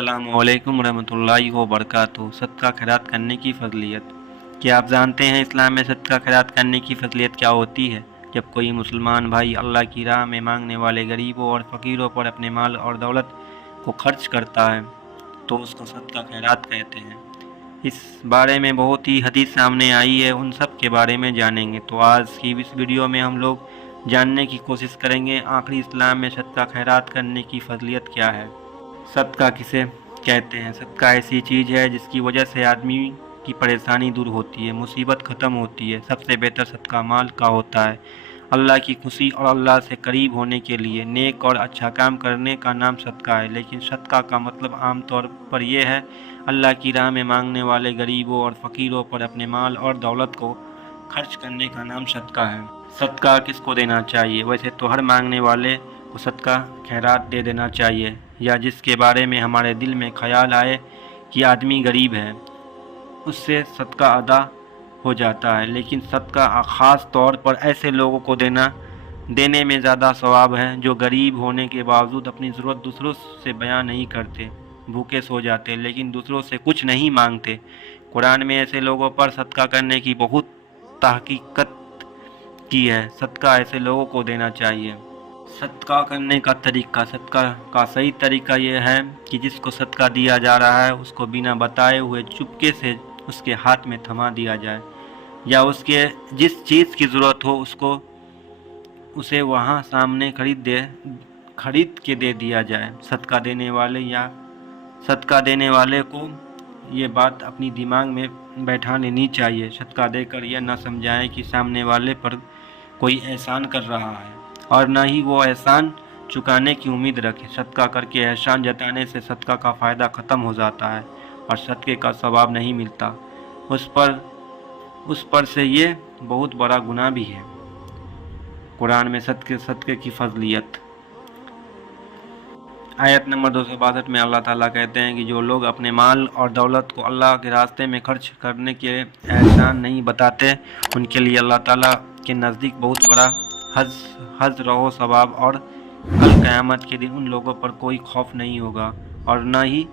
अस्सलाम वालेकुम रहमतुल्लाहि व बरकातुहू। सदका खैरात करने की फ़ज़ीलत। क्या आप जानते हैं इस्लाम में सदका खैरात करने की फ़ज़ीलत क्या होती है? जब कोई मुसलमान भाई अल्लाह की राह में मांगने वाले गरीबों और फ़कीरों पर अपने माल और दौलत को खर्च करता है तो उसको सदका खैरात कहते हैं। इस बारे में बहुत ही हदीस सामने आई है, उन सब के बारे में जानेंगे। तो आज की इस वीडियो में हम लोग जानने की कोशिश करेंगे आखिर इस्लाम में सदका खैरात करने की फ़ज़ीलत क्या है। सदका किसे कहते हैं? सदका ऐसी चीज़ है जिसकी वजह से आदमी की परेशानी दूर होती है, मुसीबत ख़त्म होती है। सबसे बेहतर सदका माल का होता है। अल्लाह की खुशी और अल्लाह से करीब होने के लिए नेक और अच्छा काम करने का नाम सदका है। लेकिन सदका का मतलब आम तौर पर यह है अल्लाह की राह में मांगने वाले गरीबों और फ़कीरों पर अपने माल और दौलत को खर्च करने का नाम सदका है। सदका किसको देना चाहिए? वैसे तो हर मांगने वाले को सदका खैरात दे देना चाहिए, या जिसके बारे में हमारे दिल में ख्याल आए कि आदमी गरीब है उससे सदका अदा हो जाता है। लेकिन सदका ख़ास तौर पर ऐसे लोगों को देने में ज़्यादा सवाब है जो गरीब होने के बावजूद अपनी ज़रूरत दूसरों से बयां नहीं करते, भूखे सो जाते लेकिन दूसरों से कुछ नहीं मांगते। कुरान में ऐसे लोगों पर सदका करने की बहुत तहकीकत की है। सदका ऐसे लोगों को देना चाहिए। सदका करने का तरीका। सदका का सही तरीका यह है कि जिसको सदका दिया जा रहा है उसको बिना बताए हुए चुपके से उसके हाथ में थमा दिया जाए, या उसके जिस चीज़ की ज़रूरत हो उसे वहाँ सामने खरीद के दे दिया जाए। सदका देने वाले को ये बात अपनी दिमाग में बैठा लेनी चाहिए। सदका देकर यह न समझाएं कि सामने वाले पर कोई एहसान कर रहा है और न ही वो एहसान चुकाने की उम्मीद रखे। सदका करके एहसान जताने से सदका का फ़ायदा ख़त्म हो जाता है और सदक़े का सवाब नहीं मिलता, उस पर से ये बहुत बड़ा गुनाह भी है। कुरान में सदक़े की फ़ज़ीलत। आयत नंबर 262 में अल्लाह ताला कहते हैं कि जो लोग अपने माल और दौलत को अल्लाह के रास्ते में खर्च करने के एहसान नहीं बताते उनके लिए अल्लाह ताला के नज़दीक बहुत बड़ा हज रहो सवाब और कल क़यामत के दिन उन लोगों पर कोई खौफ नहीं होगा और न ही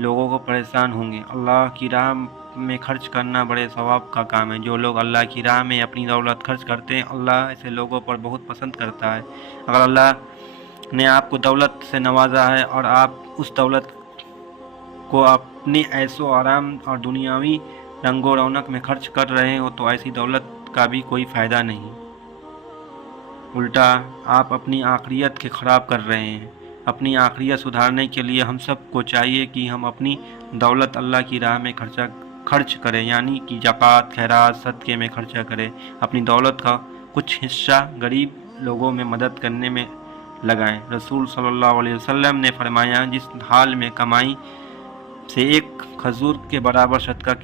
लोगों को परेशान होंगे। अल्लाह की राह में खर्च करना बड़े सवाब का काम है। जो लोग अल्लाह की राह में अपनी दौलत खर्च करते हैं अल्लाह ऐसे लोगों पर बहुत पसंद करता है। अगर अल्लाह ने आपको दौलत से नवाजा है और आप उस दौलत को अपनी ऐशो आराम और दुनियावी रंगो रौनक में खर्च कर रहे हो तो ऐसी दौलत का भी कोई फ़ायदा नहीं, उल्टा आप अपनी आखिरत के ख़राब कर रहे हैं। अपनी आखिरत सुधारने के लिए हम सब को चाहिए कि हम अपनी दौलत अल्लाह की राह में खर्च करें, यानी कि ज़कात खैरात सदक़े में खर्चा करें। अपनी दौलत का कुछ हिस्सा गरीब लोगों में मदद करने में लगाएं। रसूल सल्लल्लाहु अलैहि वसल्लम ने फरमाया, जिस हाल में कमाई से एक खजूर के बराबर सदका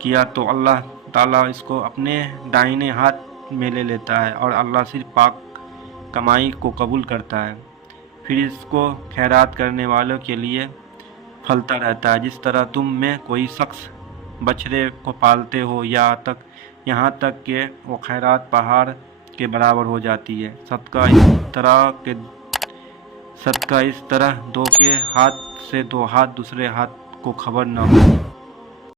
किया तो अल्लाह ताला इसको अपने दाहिने हाथ में ले लेता है और अल्लाह सिर्फ पाक कमाई को कबूल करता है, फिर इसको खैरात करने वालों के लिए फलता रहता है। जिस तरह तुम में कोई शख्स बछड़े को पालते हो यहाँ तक कि वो खैरात पहाड़ के बराबर हो जाती है। सदका इस तरह दो के हाथ से दो हाथ दूसरे हाथ को खबर न हो।